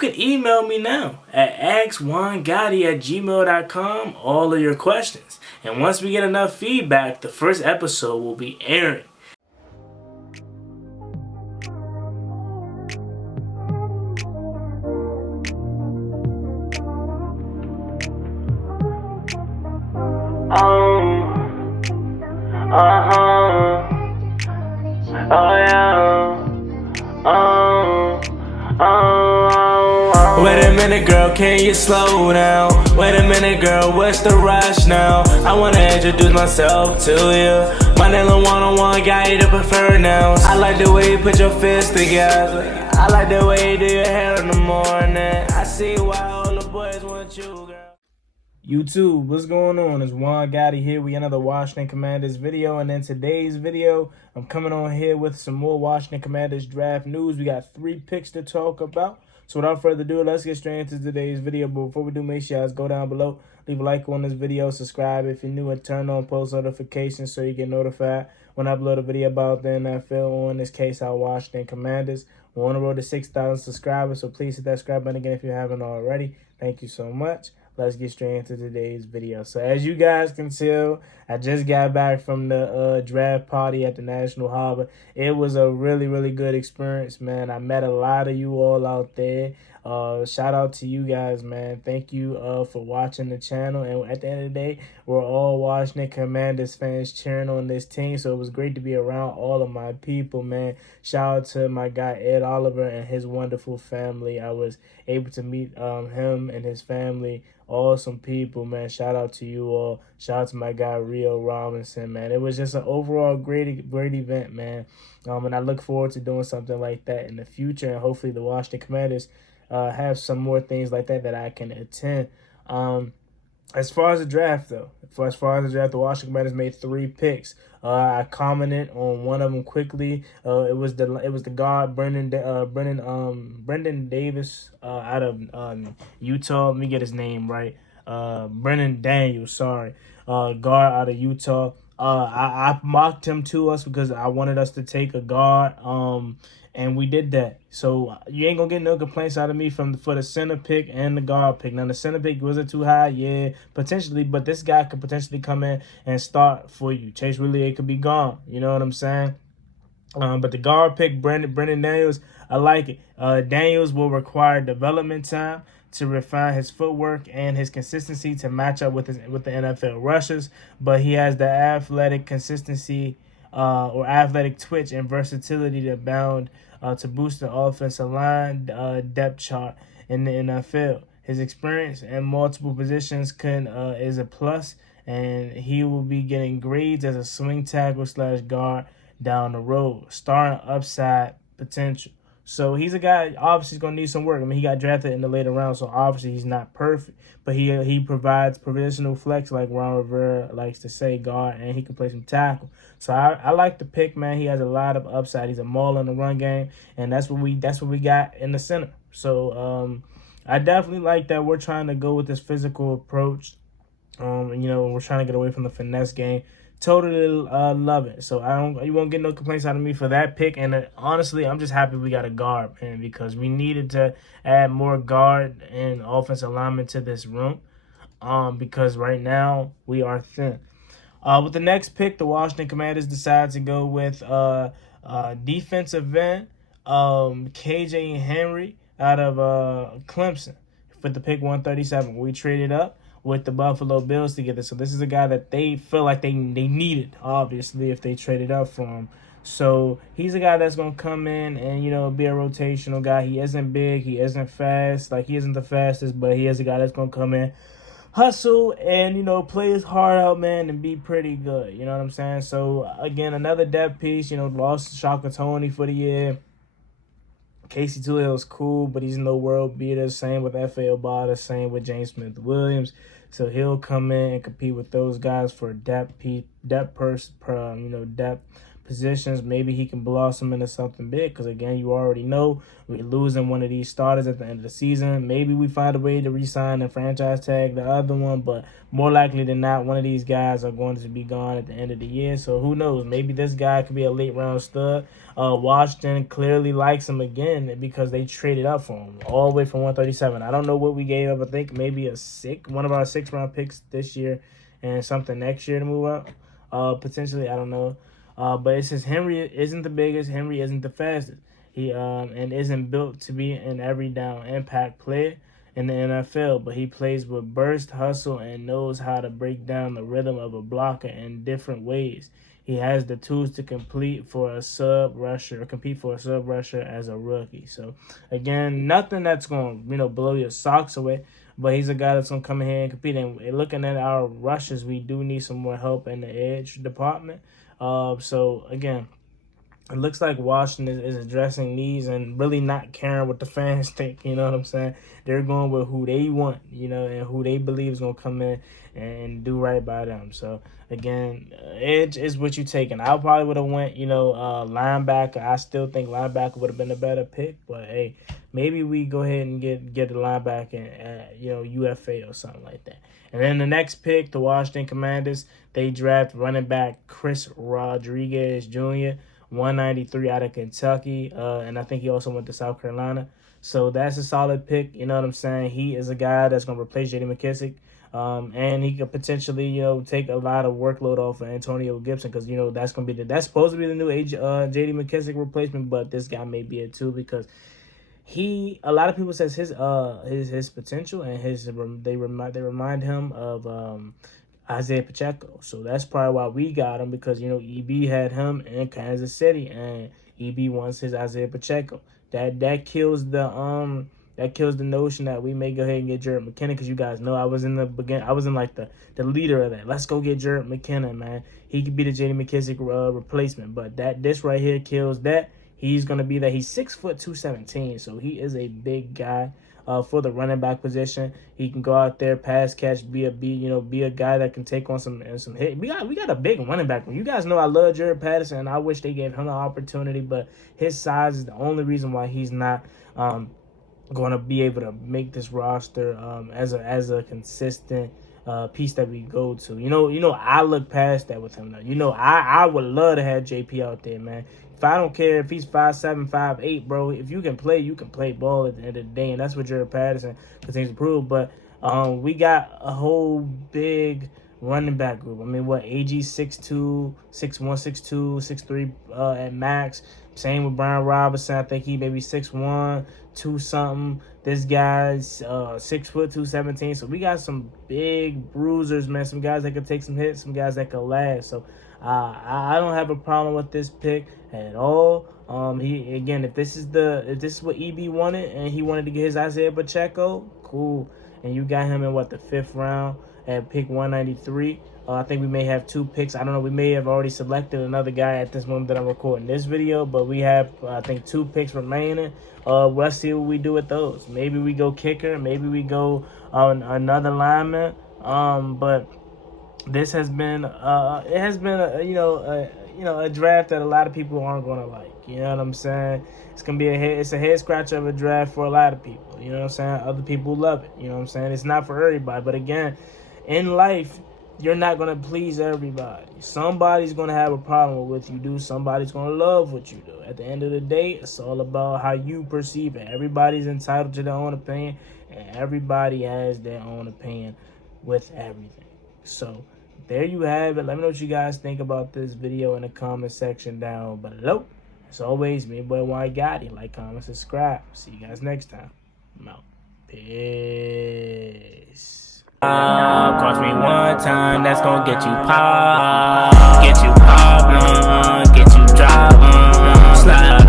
can email me now at askjuangotti@gmail.com all of your questions. And once we get enough feedback, the first episode will be airing. Wait a minute, girl, can you slow down? Wait a minute, girl, what's the rush now? I wanna introduce myself to you. My name is one-on-one, got you to prefer nouns. I like the way you put your fists together. I like the way you do your hair in the morning. I see why all the boys want you, girl. YouTube, what's going on? It's Juan Gotti here with another Washington Commanders video, and in today's video, I'm coming on here with some more Washington Commanders draft news. We got 3 picks to talk about. So without further ado, let's get straight into today's video. But before we do, make sure you guys go down below, leave a like on this video, subscribe if you're new, and turn on post notifications so you get notified when I upload a video about the NFL, or in this case, our Washington Commanders. We're on the road to 6,000 subscribers, so please hit that subscribe button again if you haven't already. Thank you so much. Let's get straight into today's video. So as you guys can tell, I just got back from the draft party at the National Harbor. It was a really, really good experience, man. I met a lot of you all out there. Shout out to you guys, man. Thank you for watching the channel. And at the end of the day, we're all Washington Commanders fans cheering on this team. So it was great to be around all of my people, man. Shout out to my guy Ed Oliver and his wonderful family. I was able to meet him and his family. Awesome people, man. Shout out to you all. Shout out to my guy Rio Robinson, man. It was just an overall great event, man. And I look forward to doing something like that in the future, and hopefully the Washington Commanders have some more things like that I can attend. As far as the draft, though, the Washington Commanders made 3 picks. I commented on one of them quickly. It was the guard Brendan Davis out of Utah. Let me get his name right. Brendan Daniels, sorry. Guard out of Utah. I mocked him to us because I wanted us to take a guard. And we did that. So you ain't gonna get no complaints out of me for the center pick and the guard pick. Now the center pick, was it too high? Yeah, potentially. But this guy could potentially come in and start for you. Chase Roulier could be gone. You know what I'm saying? But the guard pick, Brendan Daniels, I like it. Daniels will require development time to refine his footwork and his consistency to match up with the NFL rushers. But he has the athletic consistency or athletic twitch and versatility to boost the offensive line depth chart in the NFL. His experience in multiple positions is a plus, and he will be getting grades as a swing tackle / guard down the road. Starting upside potential. So he's a guy, obviously, he's going to need some work. I mean, he got drafted in the later rounds, so obviously he's not perfect. But he provides provisional flex, like Ron Rivera likes to say, guard, and he can play some tackle. So I like the pick, man. He has a lot of upside. He's a mauler in the run game, and that's what we got in the center. So I definitely like that we're trying to go with this physical approach. We're trying to get away from the finesse game. Totally love it. So you won't get no complaints out of me for that pick. And honestly, I'm just happy we got a guard, man, because we needed to add more guard and offensive linemen to this room. Because right now we are thin. With the next pick, the Washington Commanders decided to go with defensive end KJ Henry out of Clemson with the pick 137. We traded up with the Buffalo Bills together. So this is a guy that they feel like they needed, obviously, if they traded up for him. So he's a guy that's going to come in and, be a rotational guy. He isn't big. He isn't fast. Like, he isn't the fastest, but he is a guy that's going to come in, hustle, and, play his heart out, man, and be pretty good. You know what I'm saying? So, again, another depth piece. Lost Shaka Toney for the year. Casey Tullill's cool, but he's no world beater. Same with F.A. Obata, same with James Smith-Williams. So he'll come in and compete with those guys for depth positions, maybe he can blossom into something big. Because again, you already know we're losing one of these starters at the end of the season. Maybe we find a way to re-sign and franchise tag the other one, but more likely than not, one of these guys are going to be gone at the end of the year. So who knows? Maybe this guy could be a late round stud. Washington clearly likes him again because they traded up for him all the way from 137. I don't know what we gave up. I think maybe one of our 6th-round picks this year and something next year to move up. Potentially, I don't know. But it says Henry isn't the biggest, Henry isn't the fastest. He and isn't built to be an every down impact player in the NFL, but he plays with burst, hustle, and knows how to break down the rhythm of a blocker in different ways. He has the tools to compete for a sub rusher as a rookie. So again, nothing that's going to blow your socks away, but he's a guy that's going to come in here and compete. And looking at our rushes, we do need some more help in the edge department. So again, it looks like Washington is addressing needs and really not caring what the fans think. You know what I'm saying? They're going with who they want, and who they believe is going to come in and do right by them. So, again, edge is what you taking. I probably would have went, linebacker. I still think linebacker would have been a better pick. But, hey, maybe we go ahead and get the linebacker at, UFA or something like that. And then the next pick, the Washington Commanders, they draft running back Chris Rodriguez Jr., 193 out of Kentucky, and I think he also went to South Carolina. So that's a solid pick. You know what I'm saying? He is a guy that's going to replace J.D. McKissic, and he could potentially, take a lot of workload off of Antonio Gibson because, that's supposed to be the new J.D. McKissic replacement, but this guy may be it too because a lot of people says his potential and they remind him of Isaiah Pacheco. So that's probably why we got him because, EB had him in Kansas City and EB wants his Isaiah Pacheco. That kills the notion that we may go ahead and get Jared McKinnon because you guys know I was in the leader of that. Let's go get Jared McKinnon, man. He could be the J.D. McKissic replacement, but this right here kills that. He's going to be that. He's 6 foot 217, so he is a big guy. For the running back position, he can go out there, pass catch, be a guy that can take on some hit. We got a big running back. You guys know I love Jared Patterson, and I wish they gave him an opportunity, but his size is the only reason why he's not going to be able to make this roster as a consistent piece that we go to. I look past that with him now. I would love to have JP out there, man. If I don't care if he's 5'7", 5'8", bro, if you can play ball at the end of the day, and that's what Jared Patterson continues to prove. But we got a whole big running back group. I mean, AG 6'2", 6'1", 6'2", 6'3" at max. Same with Brian Robinson. I think he maybe 6'1", 2-something. This guy's 6 foot 217. So we got some big bruisers, man. Some guys that can take some hits, some guys that can last. So I don't have a problem with this pick at all. If this is what EB wanted and he wanted to get his Isaiah Pacheco, cool. And you got him in the 5th round at pick 193. I think we may have 2 picks. I don't know. We may have already selected another guy at this moment that I'm recording this video, but we have, I think, 2 picks remaining. Let's see what we do with those. Maybe we go kicker. Maybe we go another lineman. But this has been, a draft that a lot of people aren't going to like. You know what I'm saying? It's going to be it's a head scratcher of a draft for a lot of people. You know what I'm saying? Other people love it. You know what I'm saying? It's not for everybody. But again, in life, you're not going to please everybody. Somebody's going to have a problem with what you do. Somebody's going to love what you do. At the end of the day, it's all about how you perceive it. Everybody's entitled to their own opinion, and everybody has their own opinion with everything. So there you have it. Let me know what you guys think about this video in the comment section down below. As always, me and boy Juan Gotti. Like, comment, subscribe. See you guys next time. I'm out. Peace. Cost me one time, that's gonna get you pop, get you drop, slide.